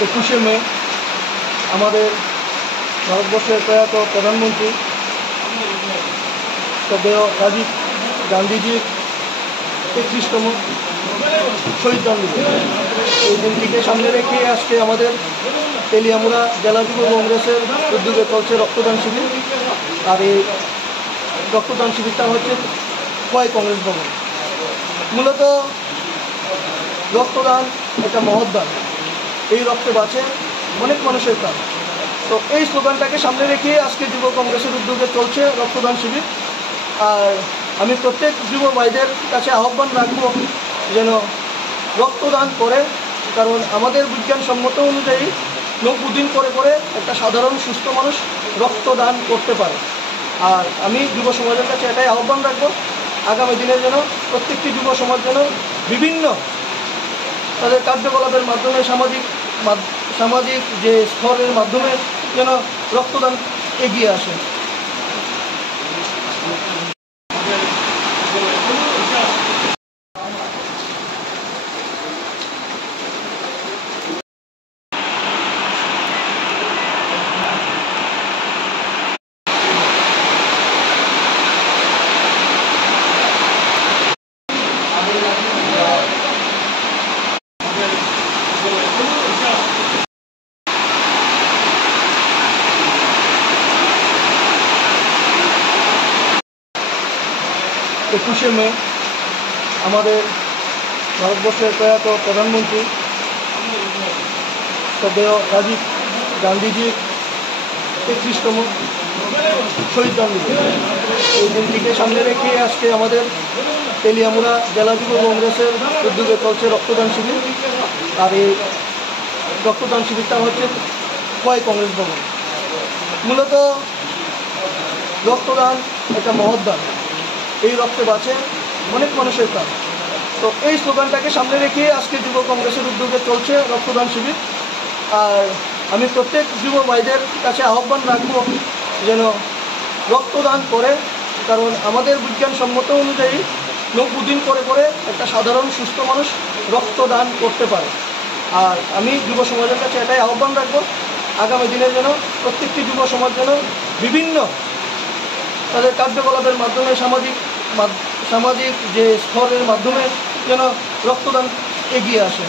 21শে মে আমাদের ভারতবর্ষের প্রয়াত প্রধানমন্ত্রী শ্রদ্ধেয় রাজীব গান্ধীজির 33তম শহীদ দিবস। এই দিনটিকে সামনে রেখে আজকে আমাদের তেলিয়ামুড়া জেলা যুব কংগ্রেসের উদ্যোগে চলছে রক্তদান শিবির। আর এই রক্তদান শিবিরটা হচ্ছে খোয়াই কংগ্রেস ভবন। মূলত রক্তদান একটা মহৎ দান, এই রক্তে বাঁচে অনেক মানুষের প্রাণ। তো এই স্লোগানটাকে সামনে রেখে আজকে যুব কংগ্রেসের উদ্যোগে চলছে রক্তদান শিবির। আর আমি প্রত্যেক যুব ভাইদের কাছে আহ্বান রাখব যেন রক্তদান করে, কারণ আমাদের বিজ্ঞানসম্মত অনুযায়ী 90 দিন পরে একটা সাধারণ সুস্থ মানুষ রক্তদান করতে পারে। আর আমি যুব সমাজের কাছে এটাই আহ্বান রাখব, আগামী দিনের যেন প্রত্যেকটি যুব সমাজ যেন বিভিন্ন তাদের কার্যকলাপের মাধ্যমে সামাজিক যে স্তরের মাধ্যমে যেন রক্তদান এগিয়ে আসে। একুশে মে আমাদের ভারতবর্ষের প্রয়াত প্রধানমন্ত্রী শ্রদ্ধেয় রাজীব গান্ধীজির 33তম শহীদ দিবস। এই দিনটিকে সামনে রেখে আজকে আমাদের তেলিয়ামুড়া জেলা যুব কংগ্রেসের উদ্যোগে চলছে রক্তদান শিবির। আর এই রক্তদান শিবিরটা হচ্ছে খোয়াই কংগ্রেস ভবন। মূলত রক্তদান একটা মহৎ দান, এই রক্তে বাঁচে অনেক মানুষের প্রাণ। তো এই স্লোগানটাকে সামনে রেখে আজকে যুব কংগ্রেসের উদ্যোগে চলছে রক্তদান শিবির। আর আমি প্রত্যেক যুব ভাইদের কাছে আহ্বান রাখব যেন রক্তদান করে, কারণ আমাদের বিজ্ঞানসম্মত অনুযায়ী 90 দিন পরে একটা সাধারণ সুস্থ মানুষ রক্তদান করতে পারে। আর আমি যুব সমাজের কাছে এটাই আহ্বান রাখব, আগামী দিনের যেন প্রত্যেকটি যুব সমাজ যেন বিভিন্ন তাদের কার্যকলাপের মাধ্যমে সামাজিক যে স্তরের মাধ্যমে যেন রক্তদান এগিয়ে আসে।